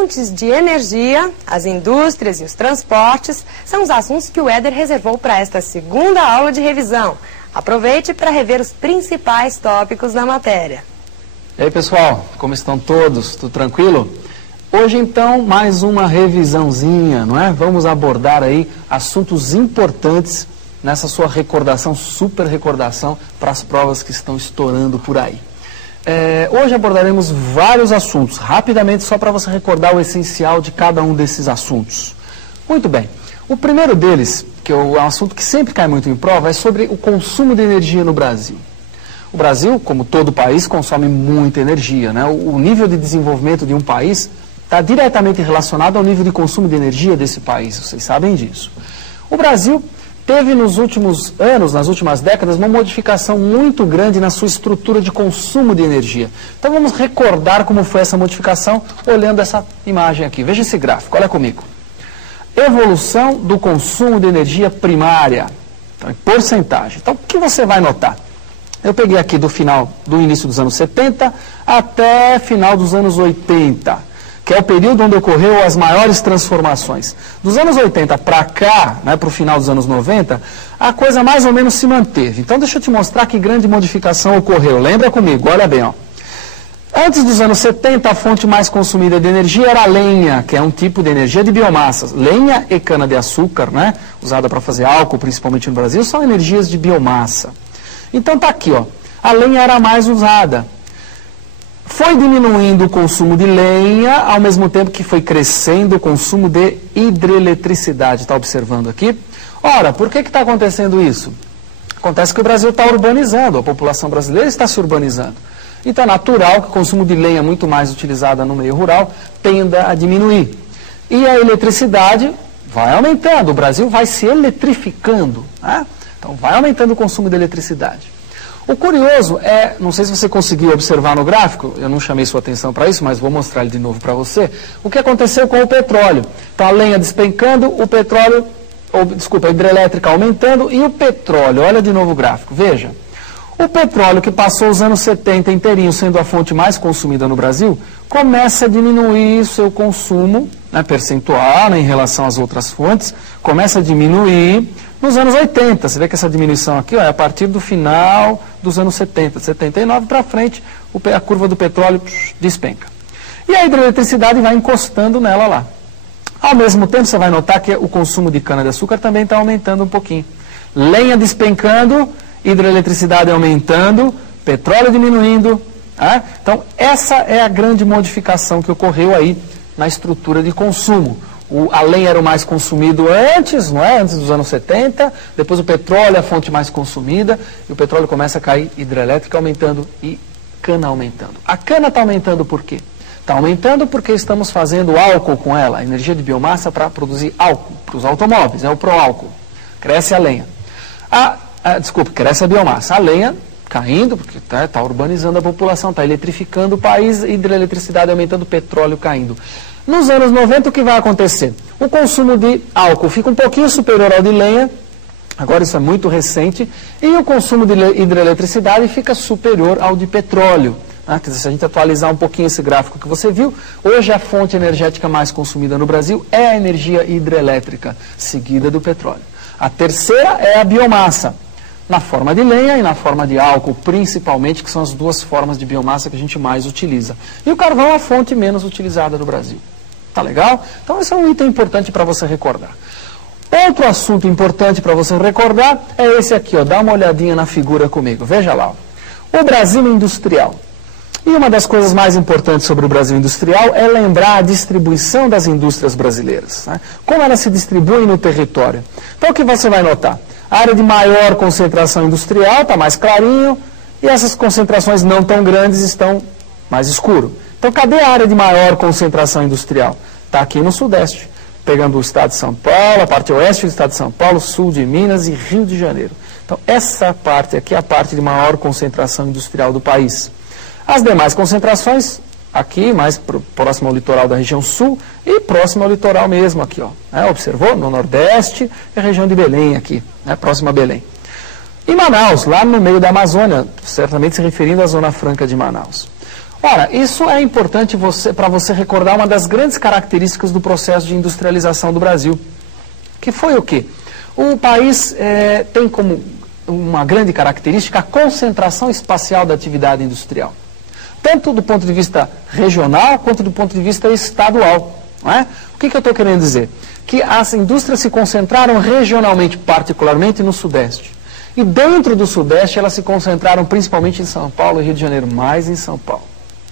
fontes de energia, as indústrias e os transportes são os assuntos que o Éder reservou para esta segunda aula de revisão. Aproveite para rever os principais tópicos da matéria. E aí, pessoal, como estão todos? Tudo tranquilo? Hoje, então, mais uma revisãozinha, não é? Vamos abordar aí assuntos importantes nessa sua recordação, super recordação para as provas que estão estourando por aí. Hoje abordaremos vários assuntos, rapidamente, só para você recordar o essencial de cada um desses assuntos. Muito bem. O primeiro deles, que é um assunto que sempre cai muito em prova, é sobre o consumo de energia no Brasil. O Brasil, como todo país, consome muita energia, né? O nível de desenvolvimento de um país está diretamente relacionado ao nível de consumo de energia desse país, vocês sabem disso. O Brasil teve nos últimos anos, nas últimas décadas, uma modificação muito grande na sua estrutura de consumo de energia. Então vamos recordar como foi essa modificação olhando essa imagem aqui. Veja esse gráfico, olha comigo. Evolução do consumo de energia primária, então, em porcentagem. Então o que você vai notar? Eu peguei aqui do início dos anos 70 até final dos anos 80. Que é o período onde ocorreu as maiores transformações. Dos anos 80 para cá, né, para o final dos anos 90, a coisa mais ou menos se manteve. Então deixa eu te mostrar que grande modificação ocorreu. Lembra comigo, olha bem, ó. Antes dos anos 70, a fonte mais consumida de energia era a lenha, que é um tipo de energia de biomassas. Lenha e cana-de-açúcar, né, usada para fazer álcool, principalmente no Brasil, são energias de biomassa. Então tá aqui, ó. A lenha era a mais usada. Foi diminuindo o consumo de lenha, ao mesmo tempo que foi crescendo o consumo de hidroeletricidade. Está observando aqui? Ora, por que está acontecendo isso? Acontece que o Brasil está urbanizando, a população brasileira está se urbanizando. Então é natural que o consumo de lenha, muito mais utilizada no meio rural, tenda a diminuir. E a eletricidade vai aumentando, o Brasil vai se eletrificando, né? Então vai aumentando o consumo de eletricidade. O curioso é, não sei se você conseguiu observar no gráfico, eu não chamei sua atenção para isso, mas vou mostrar ele de novo para você, o que aconteceu com o petróleo. Então a lenha despencando, o petróleo, a hidrelétrica aumentando e o petróleo, olha de novo o gráfico, veja. O petróleo que passou os anos 70 inteirinho sendo a fonte mais consumida no Brasil, começa a diminuir seu consumo, né, percentual, né, em relação às outras fontes, começa a diminuir nos anos 80. Você vê que essa diminuição aqui ó, é a partir do final dos anos 70, 79 para frente, a curva do petróleo despenca. E a hidroeletricidade vai encostando nela lá. Ao mesmo tempo, você vai notar que o consumo de cana-de-açúcar também está aumentando um pouquinho. Lenha despencando, hidroeletricidade aumentando, petróleo diminuindo. Né? Então, essa é a grande modificação que ocorreu aí na estrutura de consumo. A lenha era o mais consumido antes, não é? Antes dos anos 70, depois o petróleo é a fonte mais consumida, e o petróleo começa a cair, hidrelétrica aumentando e cana aumentando. A cana está aumentando por quê? Está aumentando porque estamos fazendo álcool com ela, a energia de biomassa para produzir álcool, para os automóveis, é o pró-álcool. Cresce a lenha. Cresce a biomassa. A lenha caindo, porque está urbanizando a população, está eletrificando o país, hidroeletricidade aumentando, petróleo caindo. Nos anos 90, o que vai acontecer? O consumo de álcool fica um pouquinho superior ao de lenha, agora isso é muito recente, e o consumo de hidroeletricidade fica superior ao de petróleo. Né? Quer dizer, se a gente atualizar um pouquinho esse gráfico que você viu, hoje a fonte energética mais consumida no Brasil é a energia hidrelétrica, seguida do petróleo. A terceira é a biomassa, na forma de lenha e na forma de álcool, principalmente, que são as duas formas de biomassa que a gente mais utiliza. E o carvão é a fonte menos utilizada no Brasil. Tá legal? Então esse é um item importante para você recordar. Outro assunto importante para você recordar é esse aqui, ó. Dá uma olhadinha na figura comigo. Veja lá. Ó. O Brasil industrial. E uma das coisas mais importantes sobre o Brasil industrial é lembrar a distribuição das indústrias brasileiras. Né? Como elas se distribuem no território. Então o que você vai notar? A área de maior concentração industrial está mais clarinho e essas concentrações não tão grandes estão mais escuro. Então, cadê a área de maior concentração industrial? Está aqui no Sudeste, pegando o estado de São Paulo, a parte oeste do estado de São Paulo, sul de Minas e Rio de Janeiro. Então, essa parte aqui é a parte de maior concentração industrial do país. As demais concentrações, aqui, mais próximo ao litoral da região sul e próximo ao litoral mesmo aqui, ó. Observou? No Nordeste e a região de Belém aqui, próximo a Belém. E Manaus, lá no meio da Amazônia, certamente se referindo à Zona Franca de Manaus. Ora, isso é importante para você recordar uma das grandes características do processo de industrialização do Brasil, que foi o quê? O país tem como uma grande característica a concentração espacial da atividade industrial, tanto do ponto de vista regional quanto do ponto de vista estadual. Não é? O que eu estou querendo dizer? Que as indústrias se concentraram regionalmente, particularmente no Sudeste. E dentro do Sudeste elas se concentraram principalmente em São Paulo e Rio de Janeiro, mais em São Paulo.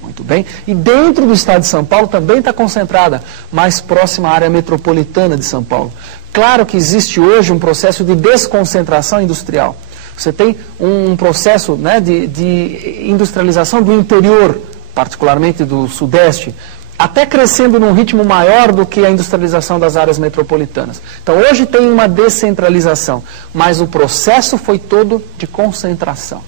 Muito bem. E dentro do estado de São Paulo também está concentrada, mais próxima à área metropolitana de São Paulo. Claro que existe hoje um processo de desconcentração industrial. Você tem um processo, né, de industrialização do interior, particularmente do Sudeste, até crescendo num ritmo maior do que a industrialização das áreas metropolitanas. Então hoje tem uma descentralização, mas o processo foi todo de concentração.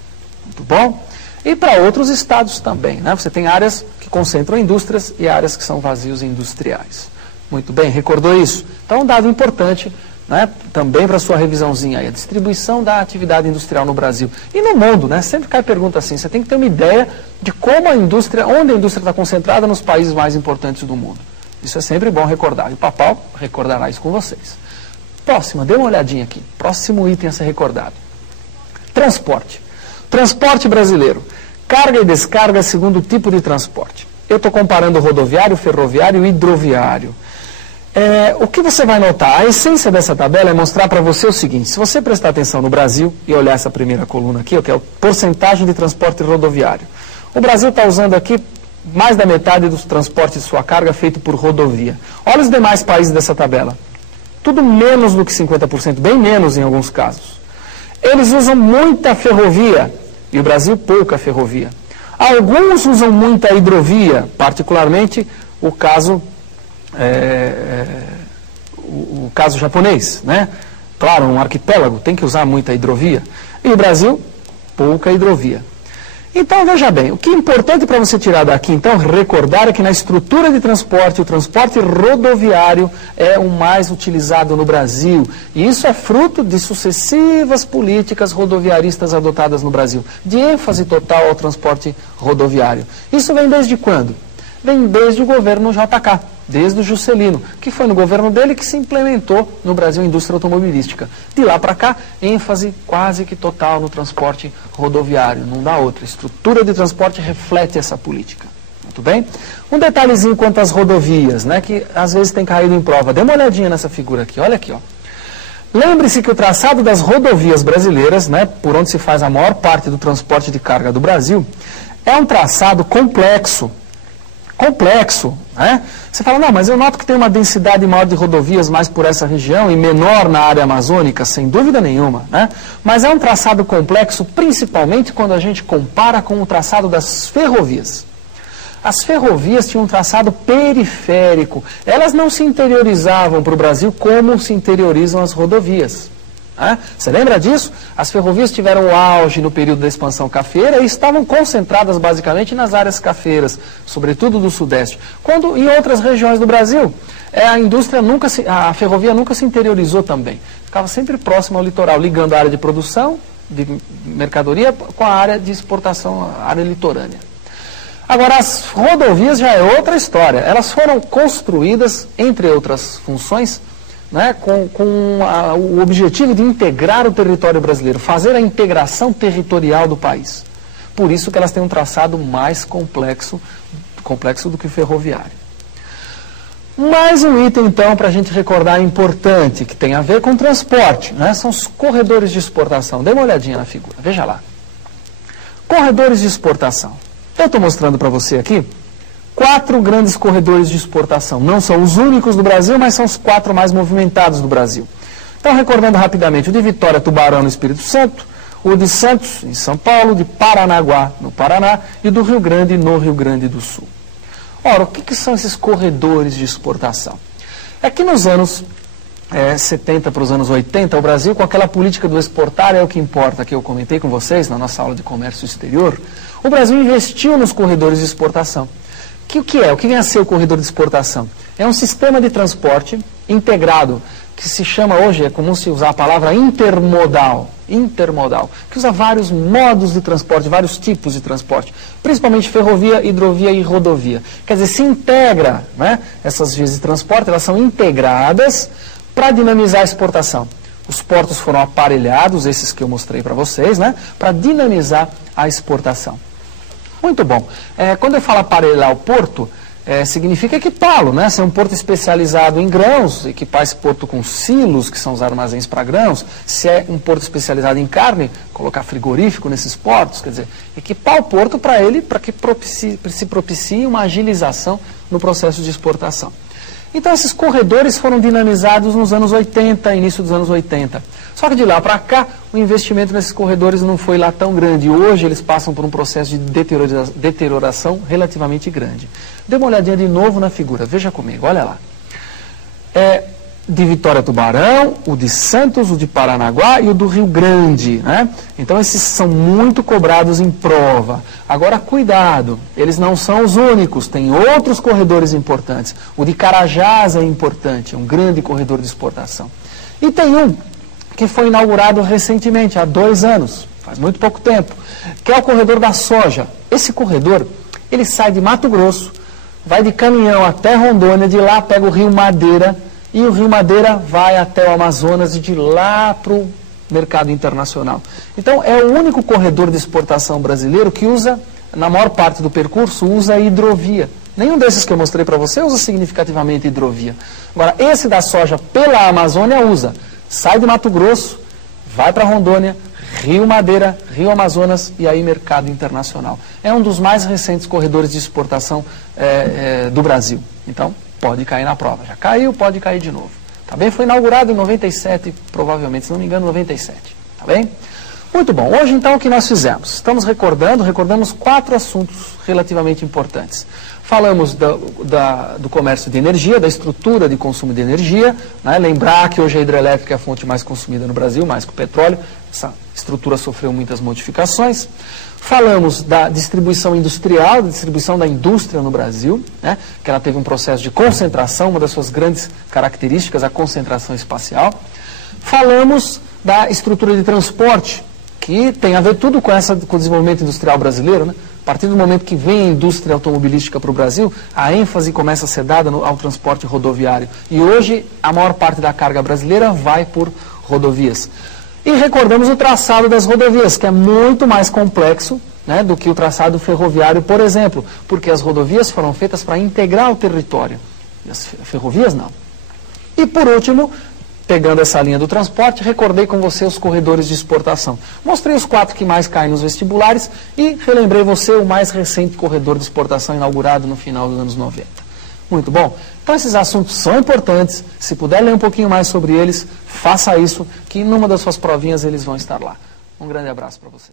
Muito bom? E para outros estados também, né? Você tem áreas que concentram indústrias e áreas que são vazios industriais. Muito bem, recordou isso? Então um dado importante, né, também para a sua revisãozinha aí, a distribuição da atividade industrial no Brasil. E no mundo, né? Sempre cai pergunta assim, você tem que ter uma ideia de como a indústria, onde a indústria está concentrada nos países mais importantes do mundo. Isso é sempre bom recordar. E o Papal recordará isso com vocês. Próxima, dê uma olhadinha aqui. Próximo item a ser recordado. Transporte. Transporte brasileiro. Carga e descarga segundo o tipo de transporte. Eu estou comparando rodoviário, ferroviário e hidroviário. O que você vai notar? A essência dessa tabela é mostrar para você o seguinte: se você prestar atenção no Brasil e olhar essa primeira coluna aqui, que é a porcentagem de transporte rodoviário, o Brasil está usando aqui mais da metade dos transportes de sua carga feito por rodovia. Olha os demais países dessa tabela. Tudo menos do que 50%, bem menos em alguns casos. Eles usam muita ferrovia e o Brasil pouca ferrovia. Alguns usam muita hidrovia, particularmente o caso japonês, né? Claro, um arquipélago tem que usar muita hidrovia. E o Brasil, pouca hidrovia. Então, veja bem, o que é importante para você tirar daqui, então, recordar é que na estrutura de transporte, o transporte rodoviário é o mais utilizado no Brasil. E isso é fruto de sucessivas políticas rodoviaristas adotadas no Brasil, de ênfase total ao transporte rodoviário. Isso vem desde quando? Vem desde o governo JK, desde o Juscelino, que foi no governo dele que se implementou no Brasil a indústria automobilística. De lá para cá, ênfase quase que total no transporte rodoviário, não dá outra. A estrutura de transporte reflete essa política. Muito bem? Um detalhezinho quanto às rodovias, né, que às vezes tem caído em prova. Dê uma olhadinha nessa figura aqui, olha aqui, ó. Lembre-se que o traçado das rodovias brasileiras, né, por onde se faz a maior parte do transporte de carga do Brasil, é um traçado complexo, né? Você fala, não, mas eu noto que tem uma densidade maior de rodovias mais por essa região e menor na área amazônica, sem dúvida nenhuma, né? Mas é um traçado complexo, principalmente quando a gente compara com o traçado das ferrovias. As ferrovias tinham um traçado periférico, elas não se interiorizavam para o Brasil como se interiorizam as rodovias. Você lembra disso? As ferrovias tiveram o auge no período da expansão cafeira e estavam concentradas basicamente nas áreas cafeiras, sobretudo do Sudeste. Quando em outras regiões do Brasil, a ferrovia nunca se interiorizou também. Ficava sempre próxima ao litoral, ligando a área de produção de mercadoria com a área de exportação, a área litorânea. Agora, as rodovias já é outra história. Elas foram construídas, entre outras funções, né, com o objetivo de integrar o território brasileiro, fazer a integração territorial do país. Por isso que elas têm um traçado mais complexo do que o ferroviário. Mais um item, então, para a gente recordar importante, que tem a ver com transporte, né, são os corredores de exportação. Dê uma olhadinha na figura, veja lá. Corredores de exportação. Eu estou mostrando para você aqui 4 grandes corredores de exportação. Não são os únicos do Brasil, mas são os 4 mais movimentados do Brasil. Então, recordando rapidamente, o de Vitória, Tubarão, no Espírito Santo, o de Santos, em São Paulo, o de Paranaguá, no Paraná, e do Rio Grande, no Rio Grande do Sul. Ora, o que são esses corredores de exportação? É que nos anos 70 para os anos 80, o Brasil, com aquela política do exportar é o que importa, que eu comentei com vocês na nossa aula de comércio exterior, o Brasil investiu nos corredores de exportação. O que é? O que vem a ser o corredor de exportação? É um sistema de transporte integrado, que se chama hoje, é comum se usar a palavra intermodal. intermodal, que usa vários modos de transporte, vários tipos de transporte, principalmente ferrovia, hidrovia e rodovia. Quer dizer, se integra, né? Essas vias de transporte, elas são integradas para dinamizar a exportação. Os portos foram aparelhados, esses que eu mostrei para vocês, né? Para dinamizar a exportação. Muito bom. Quando eu falo aparelhar o porto, significa equipá-lo, né? Se é um porto especializado em grãos, equipar esse porto com silos, que são os armazéns para grãos. Se é um porto especializado em carne, colocar frigorífico nesses portos, quer dizer, equipar o porto para que se propicie uma agilização no processo de exportação. Então esses corredores foram dinamizados nos anos 80, início dos anos 80. Só que de lá para cá, o investimento nesses corredores não foi lá tão grande. Hoje eles passam por um processo de deterioração relativamente grande. Dê uma olhadinha de novo na figura, veja comigo, olha lá. De Vitória a Tubarão, o de Santos, o de Paranaguá e o do Rio Grande, né? Então esses são muito cobrados em prova. Agora cuidado, eles não são os únicos, tem outros corredores importantes. O de Carajás é importante, é um grande corredor de exportação. E tem um que foi inaugurado recentemente, há 2 anos, faz muito pouco tempo, que é o corredor da soja. Esse corredor, ele sai de Mato Grosso, vai de caminhão até Rondônia, de lá pega o Rio Madeira, e o Rio Madeira vai até o Amazonas e de lá para o mercado internacional. Então, é o único corredor de exportação brasileiro que usa, na maior parte do percurso, usa hidrovia. Nenhum desses que eu mostrei para você usa significativamente hidrovia. Agora, esse da soja pela Amazônia usa. Sai de Mato Grosso, vai para Rondônia, Rio Madeira, Rio Amazonas e aí mercado internacional. É um dos mais recentes corredores de exportação do Brasil. Então, pode cair na prova. Já caiu, pode cair de novo. Tá bem? Foi inaugurado em 97, provavelmente, se não me engano, 97. Tá bem? Muito bom. Hoje, então, o que nós fizemos? Estamos recordamos 4 assuntos relativamente importantes. Falamos do comércio de energia, da estrutura de consumo de energia, né? Lembrar que hoje a hidrelétrica é a fonte mais consumida no Brasil, mais que o petróleo. Essa estrutura sofreu muitas modificações. Falamos da distribuição industrial, da distribuição da indústria no Brasil, né? Que ela teve um processo de concentração, uma das suas grandes características, a concentração espacial. Falamos da estrutura de transporte, que tem a ver tudo com o desenvolvimento industrial brasileiro, né? A partir do momento que vem a indústria automobilística para o Brasil, a ênfase começa a ser dada ao transporte rodoviário. E hoje, a maior parte da carga brasileira vai por rodovias. E recordamos o traçado das rodovias, que é muito mais complexo, né, do que o traçado ferroviário, por exemplo, porque as rodovias foram feitas para integrar o território, e as ferrovias não. E por último, pegando essa linha do transporte, recordei com você os corredores de exportação. Mostrei os 4 que mais caem nos vestibulares e relembrei você o mais recente corredor de exportação inaugurado no final dos anos 90. Muito bom? Então esses assuntos são importantes. Se puder ler um pouquinho mais sobre eles, faça isso, que numa das suas provinhas eles vão estar lá. Um grande abraço para você.